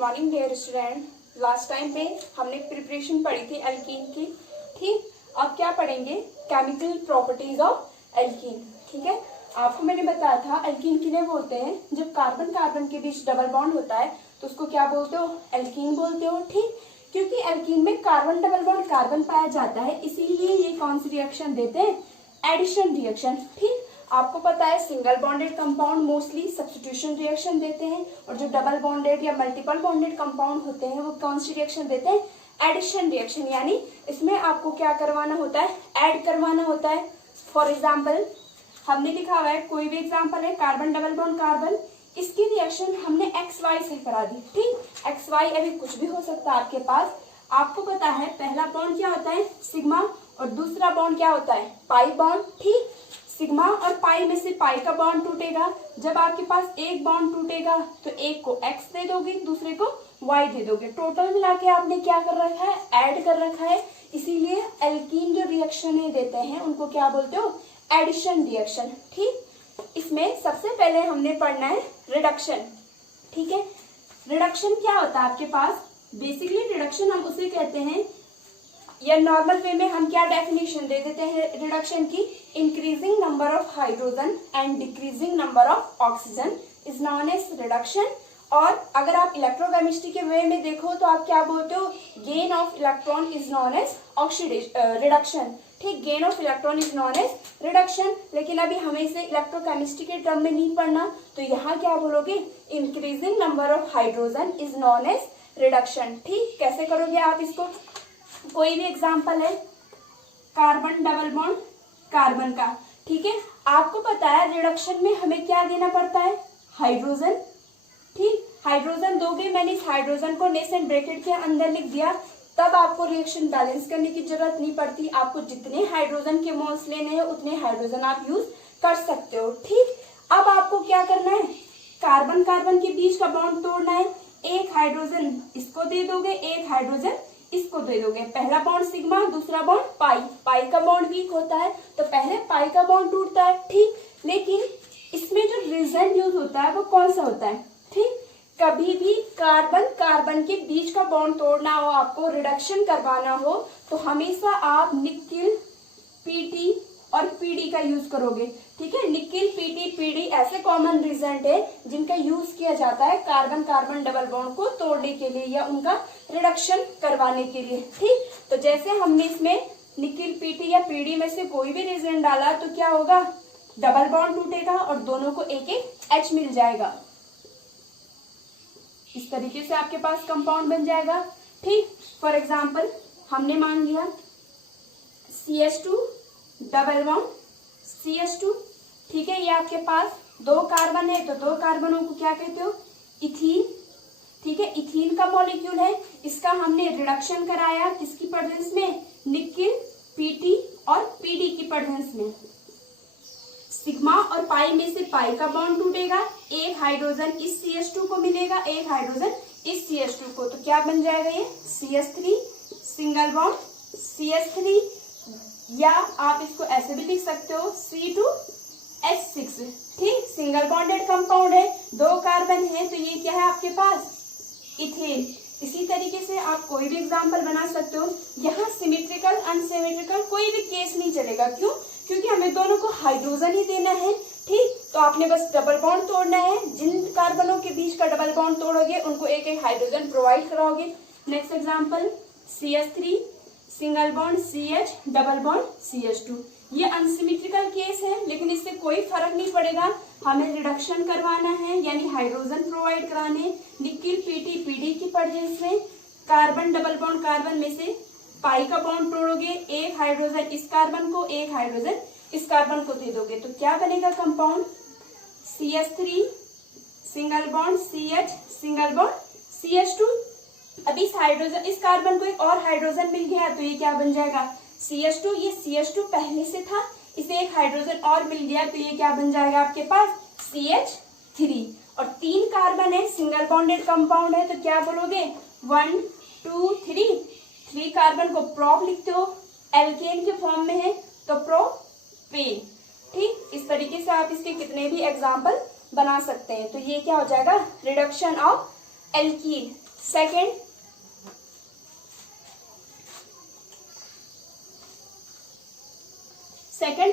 Morning dear student. Last time पे हमने preparation पढ़ी थी एल्कीन की। ठीक, अब क्या पढ़ेंगे? Chemical properties of alkene. ठीक है, आपको मैंने बताया था एल्कीन किन्हें बोलते हैं, जब कार्बन कार्बन के बीच डबल बॉन्ड होता है तो उसको क्या बोलते हो? एल्कीन बोलते हो। ठीक, क्योंकि एल्कीन में कार्बन डबल बॉन्ड कार्बन पाया जाता है, इसीलिए ये कौन सी रिएक्शन देते हैं? Addition reaction. ठीक, आपको पता है single bonded compound mostly substitution reaction देते हैं, और जो डबल बॉन्डेड या मल्टीपल बॉन्डेड कंपाउंड होते हैं वो कौन सी रिएक्शन देते हैं? Addition reaction. यानी इसमें आपको क्या करवाना होता है? ऐड करवाना होता है। फॉर एग्जाम्पल हमने लिखा हुआ है, कोई भी एग्जाम्पल है, कार्बन डबल बॉन्ड कार्बन, इसकी रिएक्शन हमने XY से करा दी। ठीक, XY अभी कुछ भी हो सकता है आपके पास। आपको पता है पहला बॉन्ड क्या होता है? सिग्मा, और दूसरा बॉन्ड क्या होता है? Pi bond. ठीक, सिग्मा और पाई में से पाई का बॉन्ड टूटेगा। जब आपके पास एक बॉन्ड टूटेगा तो एक को X दे दोगे, दूसरे को Y दे दोगे। टोटल मिला के आपने क्या कर रखा है? ऐड कर रखा है। इसीलिए एल्कीन जो रिएक्शन देते हैं उनको क्या बोलते हो? Addition reaction. ठीक, इसमें सबसे पहले हमने पढ़ना है रिडक्शन। ठीक है, रिडक्शन क्या होता है आपके पास? बेसिकली रिडक्शन हम उसे कहते हैं, या नॉर्मल वे में हम क्या डेफिनेशन दे देते हैं रिडक्शन की? Increasing number of hydrogen and decreasing number of oxygen is known as reduction. और अगर आप इलेक्ट्रोकेमिस्ट्री के वे में देखो तो आप क्या बोलते हो? Gain of electron is known as oxidation reduction. ठीक, gain of electron is known as reduction. लेकिन अभी हमें इसे इलेक्ट्रोकेमिस्ट्री के टर्म में नहीं पढ़ना, तो यहाँ क्या बोलोगे? Increasing number of hydrogen is known as reduction. ठीक, कैसे करोगे आप इसको? कोई भी एग्जाम्पल है कार्बन डबल बॉन्ड कार्बन का। ठीक है, आपको पता है रिडक्शन में हमें क्या देना पड़ता है? हाइड्रोजन। ठीक, हाइड्रोजन दोगे, मैंने इस हाइड्रोजन को नेसेंट ब्रैकेट के अंदर लिख दिया, तब आपको रिएक्शन बैलेंस करने की जरूरत नहीं पड़ती। आपको जितने हाइड्रोजन के मोल्स लेने हैं उतने हाइड्रोजन आप यूज कर सकते हो। ठीक, अब आपको क्या करना है? कार्बन कार्बन के बीच का बॉन्ड तोड़ना है। एक हाइड्रोजन इसको दे दोगे, एक हाइड्रोजन इसको दे दोगे। पहला बॉन्ड सिग्मा, दूसरा बॉन्ड पाई। पाई का बॉन्ड वीक होता है तो पहले पाई का बॉन्ड टूटता है। ठीक, लेकिन इसमें जो रीजन यूज होता है वो कौन सा होता है? ठीक, कभी भी कार्बन कार्बन के बीच का बॉन्ड तोड़ना हो, आपको रिडक्शन करवाना हो, तो हमेशा आप निकिल Pt और Pd का यूज करोगे। ठीक है, निकिल Pt Pd ऐसे कॉमन रीजेंट है जिनका यूज किया जाता है कार्बन कार्बन डबल बॉन्ड को तोड़ने के लिए या उनका रिडक्शन करवाने के लिए। ठीक, तो जैसे हमने इसमें निकिल Pt या Pd में से कोई भी रीजेंट डाला तो क्या होगा? डबल बॉन्ड टूटेगा और दोनों को एक एक H मिल जाएगा। इस तरीके से आपके पास कंपाउंड बन जाएगा। ठीक, फॉर एग्जाम्पल हमने मान लिया CH2 डबल बॉन्ड CH2। ठीक है, ये आपके पास दो कार्बन है तो दो कार्बनों को क्या कहते हो? इथीन। ठीक है, इथीन का मॉलिक्यूल है, इसका हमने रिडक्शन कराया किसकी प्रेजेंस में? निकिल Pt और Pd की प्रेजेंस में। सिग्मा और पाई में से पाई का बॉन्ड टूटेगा, एक हाइड्रोजन इस CH2 को मिलेगा, एक हाइड्रोजन इस CH2 को, तो क्या बन जाएगा? ये CH3 सिंगल बॉन्ड CH3, या आप इसको ऐसे भी लिख सकते हो C2H6। ठीक, सिंगल बॉन्डेड कंपाउंड है, दो कार्बन है, तो ये क्या है आपके पास? इथेन। इसी तरीके से आप कोई भी एग्जांपल बना सकते हो। यहाँ सिमेट्रिकल अनसिमेट्रिकल कोई भी केस नहीं चलेगा। क्यों? क्योंकि हमें दोनों को हाइड्रोजन ही देना है। ठीक, तो आपने बस डबल बॉन्ड तोड़ना है। जिन कार्बनों के बीच का डबल बॉन्ड तोड़ोगे उनको एक एक हाइड्रोजन प्रोवाइड कराओगे। Next example CH3 single bond CH double bond CH2। ये अनसिमेट्रिकल केस है, लेकिन इससे कोई फर्क नहीं पड़ेगा। हमें रिडक्शन करवाना है यानी हाइड्रोजन प्रोवाइड कराने। निकिल Pt Pd की प्रेजेंस में कार्बन डबल बॉन्ड कार्बन में से पाई का बॉन्ड तोड़ोगे, एक हाइड्रोजन इस कार्बन को, एक हाइड्रोजन इस कार्बन को दे दोगे, तो क्या बनेगा compound? CH3 single bond CH single bond CH2। अब इस हाइड्रोजन इस कार्बन को एक और हाइड्रोजन मिल गया तो ये क्या बन जाएगा? CH2। ये CH2 पहले से था, इसे एक हाइड्रोजन और मिल गया तो ये क्या बन जाएगा आपके पास? CH3। और तीन कार्बन है, सिंगल बॉन्डेड कंपाउंड है, तो क्या बोलोगे? 1 2 3। 3 कार्बन को प्रोप लिखते हो, एल्केन के फॉर्म में है तो प्रोपेन। ठीक, इस तरीके से आप इसके कितने भी एग्जाम्पल बना सकते हैं। तो ये क्या हो जाएगा? Reduction of alkene. Second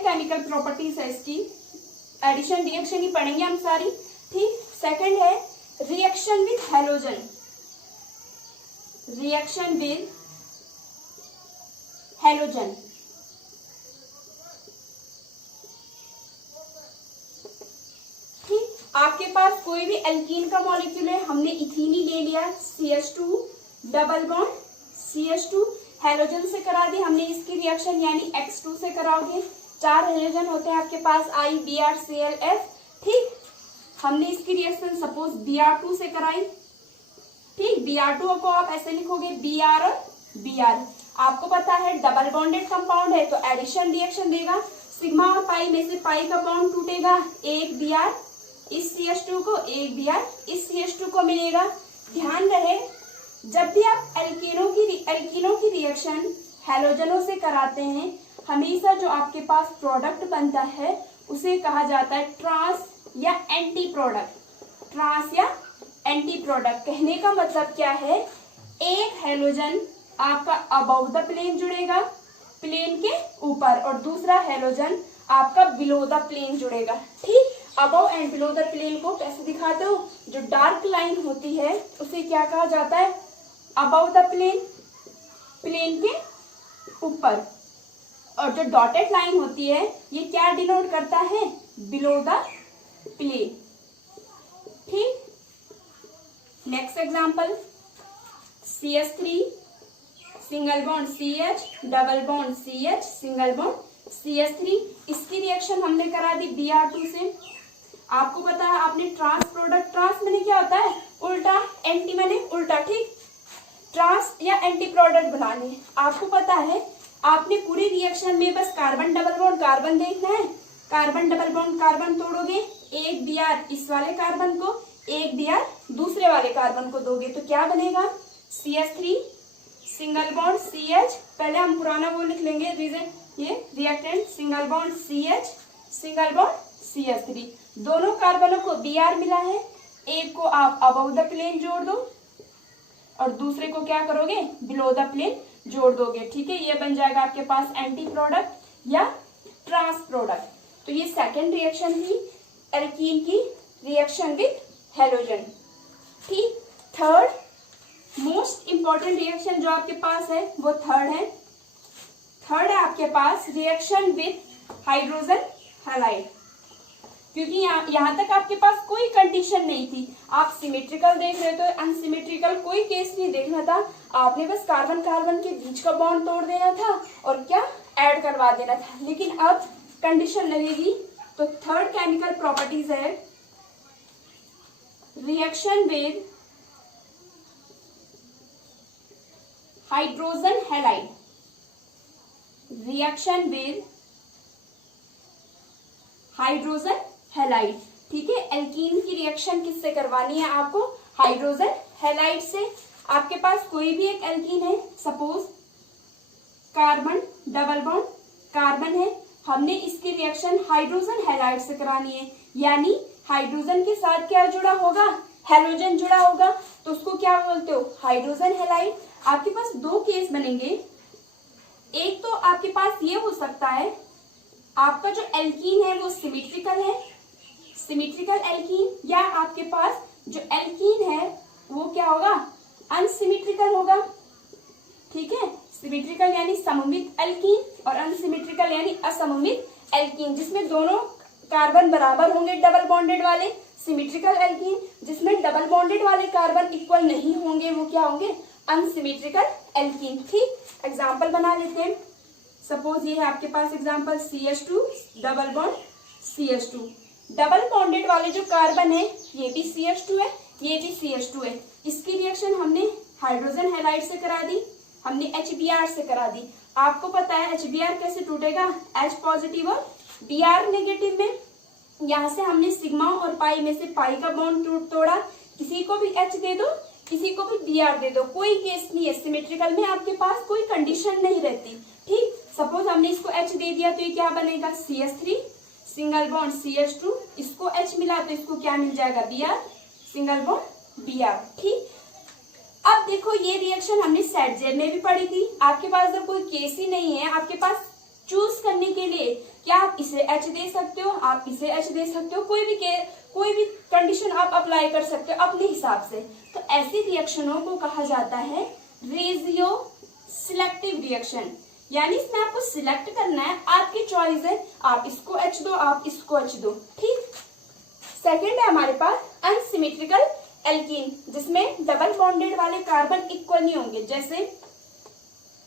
chemical properties है इसकी, एडिशन रिएक्शन ही पढ़ेंगे हम सारी, ठीक। सेकेंड है reaction with halogen, reaction with halogen, ठीक। आपके पास कोई भी एल्कीन का मॉलिक्यूल है, हमने इथीन ही ले लिया, CH2 double bond CH2 halogen से करा दी हमने इसकी रिएक्शन, यानी X2 से कराओगे। 4 हैलोजन होते हैं आपके पास, I Br Cl F, ठीक। हमने इसकी रिएक्शन सपोज Br2 से कराई, ठीक। Br2 को आप ऐसे लिखोगे Br और Br। आपको पता है डबल बॉन्डेड कंपाउंड है तो एडिशन रिएक्शन देगा, सिग्मा और पाई में से पाई का बॉन्ड टूटेगा, एक Br इस CH2 को, एक Br इस CH2 को मिलेगा। ध्यान रहे जब भी आप एल्कीनों की रिएक्शन हैलोजनों से कराते हैं, हमेशा जो आपके पास प्रोडक्ट बनता है उसे कहा जाता है ट्रांस या एंटी प्रोडक्ट। ट्रांस या एंटी प्रोडक्ट कहने का मतलब क्या है, एक हैलोजन आपका अबव द प्लेन जुड़ेगा, प्लेन के ऊपर, और दूसरा हैलोजन आपका बिलो द प्लेन जुड़ेगा, ठीक। Above and below the plane को कैसे दिखाते हो, जो डार्क लाइन होती है उसे क्या कहा जाता है, अबव द प्लेन, प्लेन के ऊपर, और जो डॉटेड लाइन होती है ये क्या डिनोट करता है, बिलो द प्लेन, ठीक। Next example, CH3 single bond CH double bond CH single bond CH3, इसकी रिएक्शन हमने करा दी Br2 से। आपको पता है आपने ट्रांस प्रोडक्ट, ट्रांस मैंने क्या होता है उल्टा, एंटी मैंने उल्टा, ठीक। ट्रांस या एंटी प्रोडक्ट बनाने, आपको पता है आपने पूरी रिएक्शन में बस कार्बन डबल बॉन्ड कार्बन देखना है, कार्बन डबल बॉन्ड कार्बन तोड़ोगे, एक Br इस वाले कार्बन को, एक Br दूसरे वाले कार्बन को दोगे तो क्या बनेगा, CH3 सिंगल बॉन्ड CH, पहले हम पुराना वो लिख लेंगे रीजन, ये reactant single bond CH single bond CH3, दोनों कार्बनों को Br मिला है, एक को आप अबव द प्लेन जोड़ दो और दूसरे को क्या करोगे, बिलो द प्लेन जोड़ दोगे, ठीक है। ये बन जाएगा आपके पास एंटी प्रोडक्ट या ट्रांस प्रोडक्ट। तो ये सेकेंड रिएक्शन थी एल्कीन की, रिएक्शन विद हैलोजन, ठीक। थर्ड मोस्ट इंपॉर्टेंट रिएक्शन जो आपके पास है वो थर्ड है, थर्ड है आपके पास रिएक्शन विद हाइड्रोजन हैलाइड। क्योंकि यहाँ तक आपके पास कोई कंडीशन नहीं थी, आप सिमेट्रिकल देख रहे थे, अनसिमेट्रिकल कोई केस नहीं देखना था, आपने बस कार्बन कार्बन के बीच का बॉन्ड तोड़ देना था और क्या ऐड करवा देना था। लेकिन अब कंडीशन लगेगी, तो थर्ड केमिकल प्रॉपर्टीज है reaction with hydrogen halide, reaction with hydrogen halide, ठीक है। एल्कीन की रिएक्शन किससे करवानी है आपको, हाइड्रोजन हैलाइड से। आपके पास कोई भी एक एल्कीन है, suppose carbon double bond carbon है, हमने इसकी रिएक्शन हाइड्रोजन हैलाइड से करानी है, यानी हाइड्रोजन के साथ क्या जुड़ा होगा, हैलोजन जुड़ा होगा, तो उसको क्या बोलते हो, हाइड्रोजन हैलाइड। आपके पास दो केस बनेंगे, एक तो आपके पास ये हो सकता है आपका जो एल्कीन है वो सिमेट्रिकल है, सिमेट्रिकल एल्कीन, या आपके पास जो एल्कीन है वो क्या होगा, अनसिमेट्रिकल होगा, ठीक है। सिमेट्रिकल यानी सममित एल्कीन और अनसिमेट्रिकल यानी असममित एल्कीन, जिसमें दोनों कार्बन बराबर होंगे डबल बॉन्डेड वाले। सिमेट्रिकल एल्कीन जिसमें डबल बॉन्डेड वाले कार्बन इक्वल नहीं होंगे, वो क्या होंगे, अनसिमेट्रिकल एल्कीन, ठीक। एग्जाम्पल बना लेते हैं, सपोज ये है आपके पास example CH2 double bond CH2, double bonded वाले जो कार्बन है ये भी CH2 है, ये भी CH2 है, इसकी रिएक्शन हमने हाइड्रोजन हैलाइड से करा दी, हमने HBr से करा दी। आपको पता है HBr कैसे टूटेगा, H पॉजिटिव और Br नेगेटिव में, यहाँ से हमने सिग्मा और पाई में से पाई का बॉन्ड तोड़ा, किसी को भी H दे दो, किसी को भी Br दे दो, कोई केस नहीं है। सिमेट्रिकल में आपके पास कोई कंडीशन नहीं रहती, ठीक। सपोज हमने इसको H दे दिया तो ये क्या बनेगा, CH3 सिंगल बॉन्ड CH2, इसको H मिला तो इसको क्या मिल जाएगा, Br सिंगल बॉन्ड Br, ठीक। अब देखो ये रिएक्शन हमने सेट जेब में भी पढ़ी थी। आपके पास जब कोई केस ही नहीं है, आपके पास चूज करने के लिए क्या आप इसे H दे सकते हो, आप इसे H दे सकते हो, कोई भी कंडीशन आप अप्लाई कर सकते हो अपने हिसाब से। तो ऐसी रिएक्शनों को कहा जाता है रेशियो सिलेक्टिव रिएक्शन, यानी इसमें आपको सिलेक्ट करना है, आपकी चॉइस है, आप इसको H दो, आप इसको H दो। ठीक। सेकेंड है हमारे पास अनसिमेट्रिकल एल्कीन, जिसमें डबल बॉन्डेड वाले कार्बन इक्वल नहीं होंगे, जैसे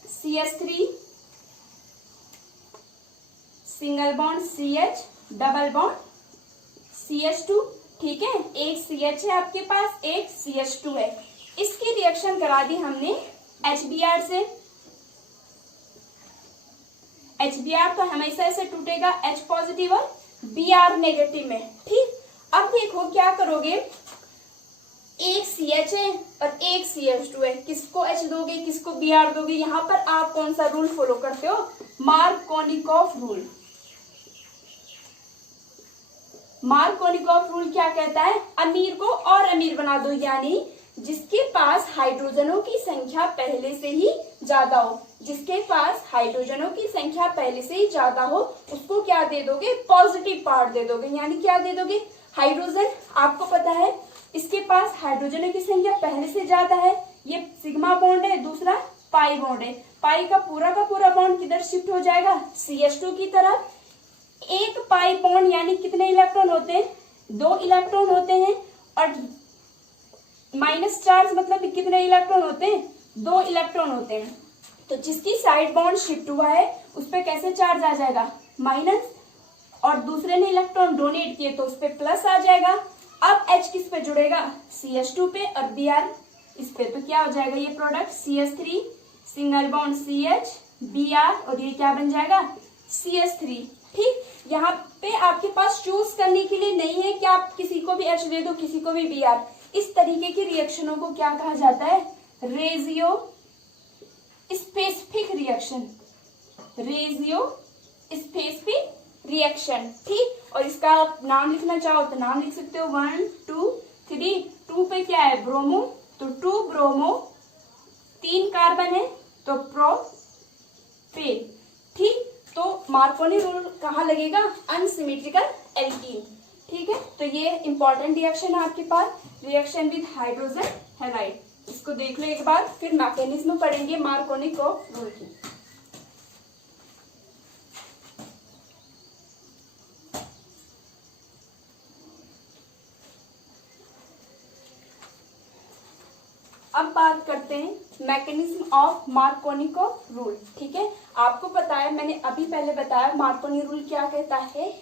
CH3 single bond CH, double bond CH2। ठीक है, एक CH है आपके पास, एक CH2 है। इसकी रिएक्शन करा दी हमने HBr से। HBr तो हमेशा ऐसे टूटेगा H पॉजिटिव और Br नेगेटिव में। ठीक। अब देखो क्या करोगे, एक CH है और एक CH2 है, किसको H दोगे, किसको Br दोगे। यहाँ पर आप कौन सा रूल फॉलो करते हो, मार्कोनिकॉफ रूल। मार्कोनिकॉफ रूल क्या कहता है, अमीर को और अमीर बना दो, यानी जिसके पास हाइड्रोजनों की संख्या पहले से ही ज्यादा हो, जिसके पास हाइड्रोजनों की संख्या पहले से ही ज्यादा हो, उसको क्या दे दोगे, पॉजिटिव पार्ट दे दोगे। यानी क्या दे दोगे, हाइड्रोजन आपको पता है इसके पास हाइड्रोजनों की संख्या पहले से ज्यादा है, ये सिग्मा बॉन्ड है, दूसरा पाई बॉन्ड है। पाई का पूरा बॉन्ड किधर शिफ्ट हो जाएगा, CH2 की तरफ। एक पाई बॉन्ड यानी कितने इलेक्ट्रॉन होते हैं, 2 इलेक्ट्रॉन होते हैं, और माइनस चार्ज मतलब कितने इलेक्ट्रॉन होते हैं, 2 इलेक्ट्रॉन होते हैं। तो जिसकी साइड बॉन्ड शिफ्ट हुआ है उस पर कैसे चार्ज आ जाएगा, माइनस, और दूसरे ने इलेक्ट्रॉन डोनेट किए तो उस पर प्लस आ जाएगा। अब H किस पे जुड़ेगा, CH2 पे, और Br इस पे, तो क्या हो जाएगा ये product, CH3 single bond CH Br, और ये क्या बन जाएगा, CH3। ठीक। यहाँ पे आपके पास चूज करने के लिए नहीं है कि आप किसी को भी H दे दो, किसी को भी Br। इस तरीके की रिएक्शनों को क्या कहा जाता है, ratio specific reaction, ratio specific reaction. ठीक। और इसका आप नाम लिखना चाहो तो नाम लिख सकते हो, 1 2 3। 2 पे क्या है, ब्रोमो, तो 2 ब्रोमो, 3 कार्बन है तो प्रोपेन। ठीक। तो मार्कोनी रूल कहाँ लगेगा, अनसिमेट्रिकल एल्कीन। ठीक है, तो ये इंपॉर्टेंट रिएक्शन है आपके पास, रिएक्शन विद हाइड्रोजन हैलाइड। इसको देख लो एक बार, फिर मैकेनिज्म पढ़ेंगे मार्कोनिकॉफ रूल की। अब बात करते हैं मैकेनिज्म ऑफ मार्कोनिकॉफ रूल। ठीक है, आपको पता है, मैंने अभी पहले बताया मार्कोनी रूल क्या कहता है,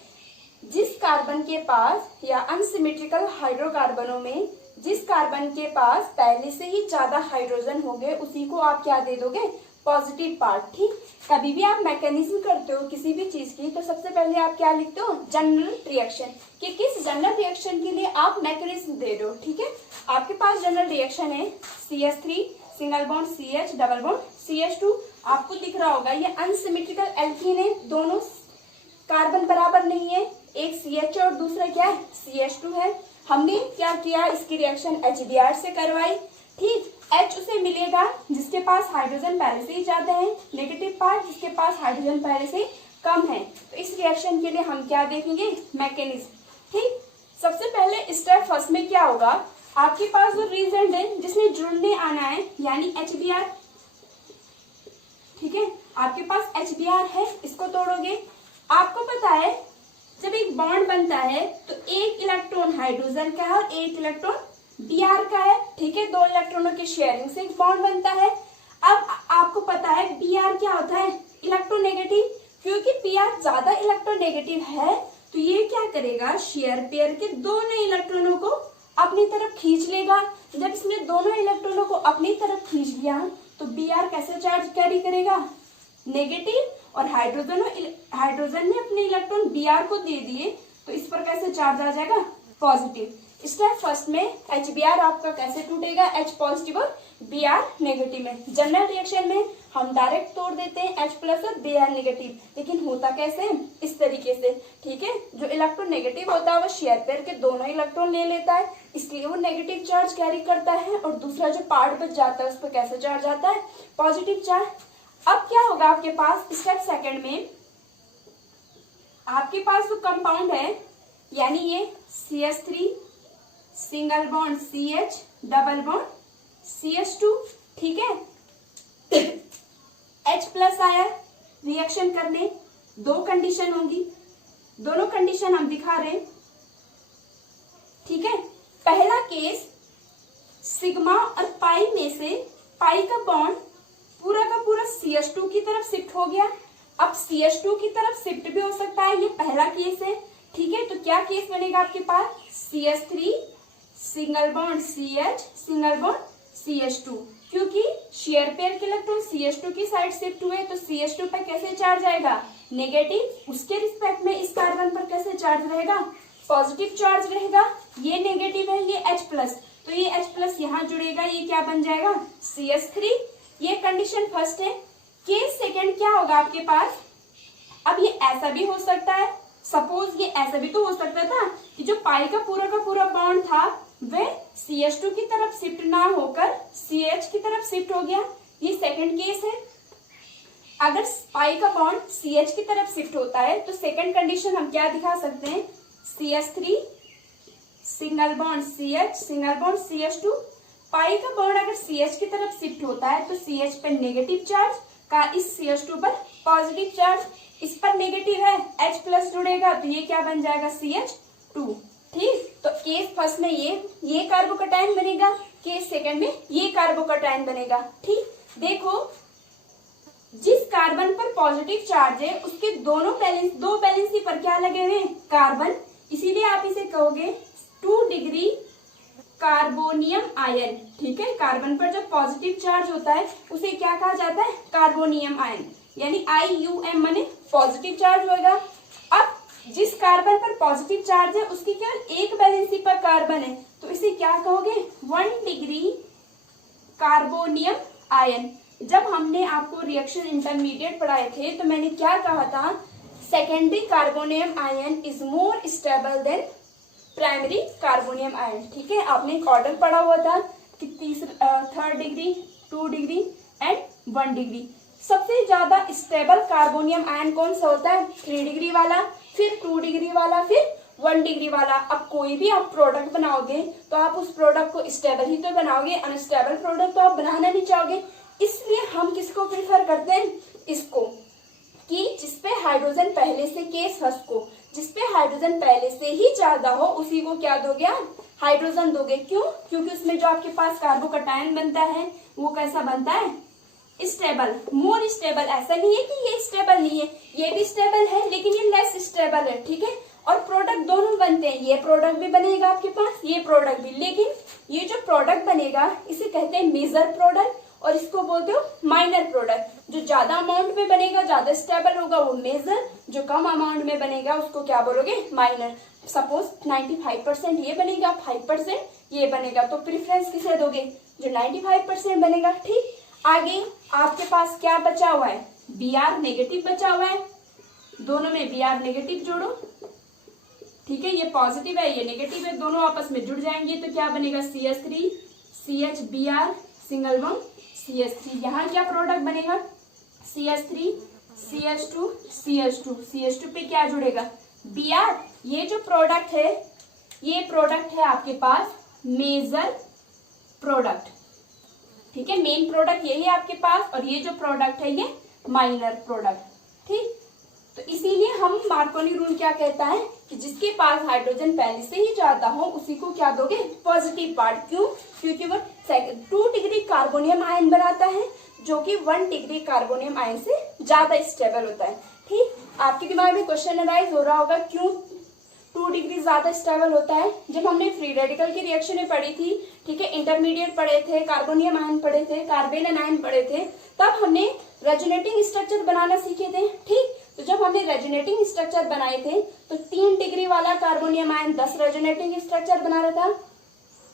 जिस कार्बन के पास या अनसिमेट्रिकल हाइड्रोकार्बनों में जिस कार्बन के पास पहले से ही ज्यादा हाइड्रोजन हो गए उसी को आप क्या दे दोगे, पॉजिटिव पार्ट। ठीक। कभी भी आप मैकेनिज्म करते हो किसी भी चीज की तो सबसे पहले आप क्या लिखते हो, जनरल रिएक्शन, कि किस जनरल रिएक्शन के लिए आप मैकेनिज्म दे रहे हो। ठीक है, आपके पास जनरल रिएक्शन है CH3 single bond CH, double bond CH2। आपको दिख रहा होगा ये अनसिमेट्रिकल एल्कीन है, दोनों कार्बन बराबर नहीं है, एक CH है और दूसरा क्या है, CH2 है। हमने क्या किया, इसकी रिएक्शन HBr से करवाई। ठीक। H उसे मिलेगा जिसके पास हाइड्रोजन पहले से ही ज्यादा है, नेगेटिव पार्ट जिसके पास हाइड्रोजन पहले से कम है। तो इस रिएक्शन के लिए हम क्या देखेंगे, मैकेनिज्म। ठीक। सबसे पहले स्टेप फर्स्ट में क्या होगा, आपके पास जो रिएजेंट है जिसने जुड़ने आना है यानी HBr। ठीक है, आपके पास HBr है, इसको तोड़ोगे। आपको पता है जब एक बॉन्ड बनता है तो एक इलेक्ट्रॉन हाइड्रोजन का है और एक इलेक्ट्रॉन Br का है। ठीक है, 2 इलेक्ट्रॉनों की शेयरिंग से एक बॉन्ड बनता है। अब आपको पता है Br क्या होता है, इलेक्ट्रोनेगेटिव। क्योंकि Br ज्यादा इलेक्ट्रोनेगेटिव है तो ये क्या करेगा, शेयर पेयर के दोनों इलेक्ट्रॉनों को अपनी तरफ खींच लेगा। जब इसने दोनों इलेक्ट्रॉनों को अपनी तरफ खींच लिया तो Br कैसे चार्ज कैरी करेगा, नेगेटिव, और हाइड्रोजन ने अपने इलेक्ट्रॉन Br को दे दिए तो इस पर कैसे चार्ज आ जाएगा, पॉजिटिव। स्टेप फर्स्ट में HBr आपका कैसे टूटेगा, H पॉजिटिव और Br नेगेटिव में। जनरल रिएक्शन में हम डायरेक्ट तोड़ देते हैं H प्लस और Br नेगेटिव, लेकिन होता कैसे, इस तरीके से। ठीक है, जो इलेक्ट्रॉन नेगेटिव होता है वो शेयर पेयर के दोनों इलेक्ट्रॉन ले लेता है, इसलिए वो नेगेटिव चार्ज कैरी करता है, और दूसरा जो पार्ट बच जाता है उस पर कैसा चार्ज आता है, पॉजिटिव चार्ज। अब क्या होगा आपके पास स्टेप सेकंड में, आपके पास वो कंपाउंड है, यानी ये CH3 single bond CH double bond CH2, ठीक है। H+ आया रिएक्शन करने, दो कंडीशन होंगी, दोनों कंडीशन हम दिखा रहे हैं, ठीक है। पहला केस, सिग्मा और पाई में से पाई का बॉन्ड पूरा का पूरा CH2 की तरफ शिफ्ट हो गया। अब CH2 की तरफ शिफ्ट भी हो सकता है, ये पहला केस है, ठीक है। तो क्या केस बनेगा आपके पास, CH3 single bond CH single bond CH2, क्योंकि शेयर पेयर के इलेक्ट्रॉन CH2 की साइड शिफ्ट हुए तो CH2 पर कैसे चार्ज आएगा, नेगेटिव। उसके रिस्पेक्ट में इस कार्बन पर कैसे चार्ज रहेगा, पॉजिटिव चार्ज रहेगा। ये नेगेटिव है, ये H+, तो ये H+ यहाँ जुड़ेगा, ये क्या बन जाएगा, CH3। ये कंडीशन फर्स्ट है। केस सेकंड क्या होगा आपके पास, अब ये ऐसा भी हो सकता है, सपोज ये ऐसा भी तो हो सकता था कि जो पाई का पूरा बॉन्ड था वह CH2 की तरफ शिफ्ट ना होकर CH की तरफ शिफ्ट हो गया, ये सेकंड केस है। अगर पाई का बॉन्ड CH की तरफ शिफ्ट होता है तो सेकंड कंडीशन हम क्या दिखा सकते हैं, CH3 single bond CH single bond CH2। पाई का बॉन्ड अगर CH की तरफ शिफ्ट होता है तो CH पर नेगेटिव चार्ज का, इस CH2 पर पॉजिटिव चार्ज, इस पर नेगेटिव है, H+ जुड़ेगा तो ये क्या बन जाएगा, CH2, ठीक। तो केस फर्स्ट में ये कार्बोकैटायन बनेगा, केस सेकंड में ये कार्बोकैटायन बनेगा, ठीक। देखो जिस कार्बन पर पॉजिटिव चार्ज है उसके दो वैलेंसी पर क्या लगे हुए हैं, कार्बन, इसीलिए आप इसे कहोगे 2 डिग्री कार्बोनियम आयन, ठीक है। कार्बन पर जब पॉजिटिव चार्ज होता है उसे क्या कहा जाता है, कार्बोनियम आयन, यानी IUM माने पॉजिटिव चार्ज होगा। अब जिस कार्बन पर पॉजिटिव चार्ज है उसकी केवल एक वैलेंसी पर कार्बन है तो इसे क्या कहोगे, 1 डिग्री कार्बोनियम आयन। जब हमने आपको रिएक्शन इंटरमीडिएट पढ़ाए थे तो मैंने क्या कहा था, secondary carbonium ion is more stable then primary carbonium ion, ठीक है। आपने एक ऑर्डर पढ़ा हुआ था कि 3rd degree, 2 degree and 1 degree. सबसे ज्यादा स्टेबल कार्बोनियम आयन कौन सा होता है, 3 डिग्री वाला, फिर 2 डिग्री वाला, फिर 1 डिग्री वाला। अब कोई भी आप प्रोडक्ट बनाओगे तो आप उस प्रोडक्ट को स्टेबल ही तो बनाओगे, अनस्टेबल प्रोडक्ट तो आप बनाना नहीं चाहोगे। इसलिए हम किसको प्रेफर करते हैं, इसको, कि जिसपे हाइड्रोजन पहले से, केस फर्स्ट को, जिसपे हाइड्रोजन पहले से ही ज्यादा हो उसी को क्या दोगे आप, हाइड्रोजन दोगे। क्यों, क्योंकि उसमें जो आपके पास कार्बोकैटायन बनता है वो कैसा बनता है, स्टेबल, मोर स्टेबल। ऐसा नहीं है कि ये स्टेबल नहीं है, ये भी स्टेबल है लेकिन ये लेस स्टेबल है, ठीक है। और प्रोडक्ट दोनों बनते हैं, ये प्रोडक्ट भी बनेगा आपके पास, ये प्रोडक्ट भी, लेकिन ये जो प्रोडक्ट बनेगा इसे कहते हैं मेजर प्रोडक्ट और इसको बोलते हो माइनर प्रोडक्ट। जो ज्यादा अमाउंट में बनेगा, ज्यादा स्टेबल होगा वो मेजर, जो कम अमाउंट में बनेगा उसको क्या बोलोगे, माइनर। सपोज 95% ये बनेगा, 5% ये बनेगा, तो प्रेफरेंस किसे दोगे, जो 95% बनेगा, ठीक। आगे आपके पास क्या बचा हुआ है, Br नेगेटिव बचा हुआ है, दोनों में Br नेगेटिव जोड़ो, ठीक है। ये पॉजिटिव है, ये नेगेटिव है, दोनों आपस में जुड़ जाएंगे तो क्या बनेगा, CH3 CH Br single bond CH3। यहाँ क्या प्रोडक्ट बनेगा, CH3 CH2 CH2, CH2 पे क्या जुड़ेगा, Br। ये जो प्रोडक्ट है ये प्रोडक्ट है आपके पास मेजर प्रोडक्ट, ठीक है। मेन प्रोडक्ट यही है आपके पास और ये जो प्रोडक्ट है ये माइनर प्रोडक्ट, ठीक। तो इसीलिए हम मार्कोनी रूल क्या कहता है कि जिसके पास हाइड्रोजन पहले से ही ज्यादा हो उसी को क्या दोगे, पॉजिटिव पार्ट। क्यों, क्योंकि वो 2 डिग्री कार्बोनियम आयन बनाता है जो कि 1 डिग्री कार्बोनियम आयन से ज्यादा स्टेबल होता है, ठीक। आपके दिमाग में क्वेश्चन अराइज हो रहा होगा क्यों 2 डिग्री ज्यादा स्टेबल होता है। जब हमने फ्री रेडिकल की रिएक्शन में पढ़ी थी, ठीक है, इंटरमीडिएट पढ़े थे, कार्बोनियम आयन पढ़े थे, कार्बेनन आयन पढ़े थे, तब हमने रेजोनेटिंग स्ट्रक्चर बनाना सीखे थे, ठीक। तो जब हमने रेजोनेटिंग स्ट्रक्चर बनाए थे तो 3 डिग्री वाला कार्बोनियम आयन 10 रेजोनेटिंग स्ट्रक्चर बना रहा था,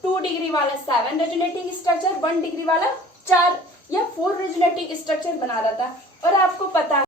2 डिग्री वाला 7 रेजोनेटिंग स्ट्रक्चर, 1 डिग्री वाला 4 या 4 रेजोनेटिंग स्ट्रक्चर बना रहा था। और आपको पता है